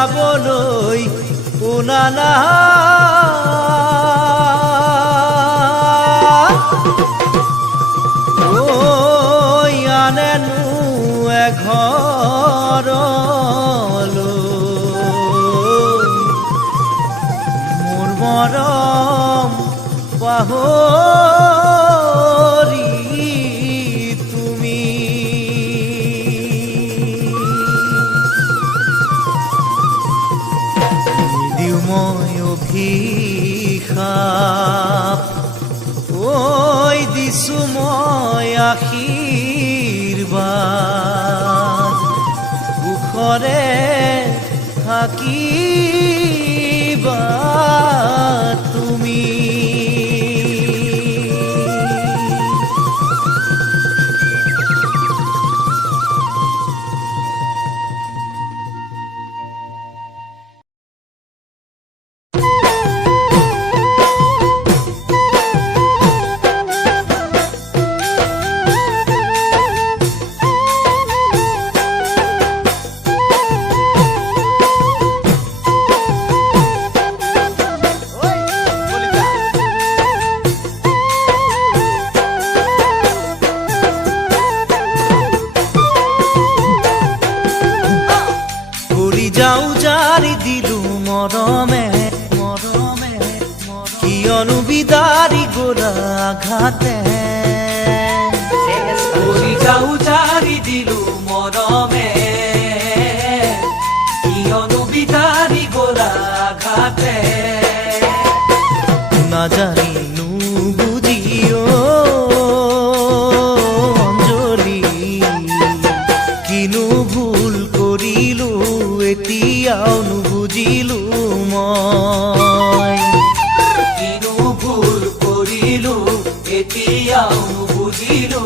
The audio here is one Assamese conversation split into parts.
যাবলৈ শুনা না ঐ আনেনো এঘৰলৈ মোৰ মৰম পাহৰি তুমি নিদিও মই অভিশাপ ঐ দিছো মই আশীৰ্বাদ সুখৰে থাকিবা তুমি যাও জাৰি দিলো মৰমে মৰমে কিয়নো বিদাৰি গলা আঘাতে যাও জাৰি দিলো মৰমে কিয়নো বিদাৰি গলা আঘাতে নাজানিনো বুজিও অঞ্জলি কিনো ভুল কৰিলো এতিয়াও নুবুজিলো মই কিনো ভুল কৰিলো এতিয়াও নুবুজিলো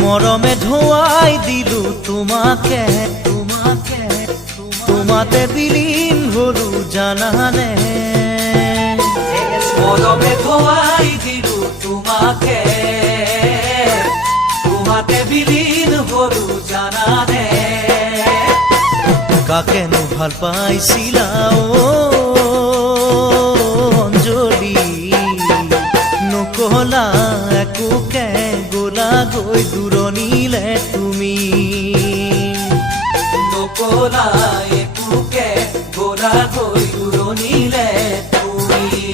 মৰমে ধোৱাই দিলো তোমাকে তোমাকে তোমাতে বিলীন হলো জানানে মৰমে ধোৱাই দিলো তোমাকে তোমাতে বিলীন হলো জানানে কাকেনো ভাল পাইছিলা অঞ্জলি নকলা একোকে গলা গৈ দূৰণিলে তুমি নকলা একোকে গলা গৈ দূৰণিলে তুমি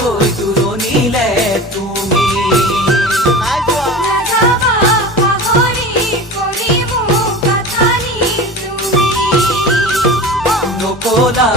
গৈ দূৰণিলে তুমি নকলা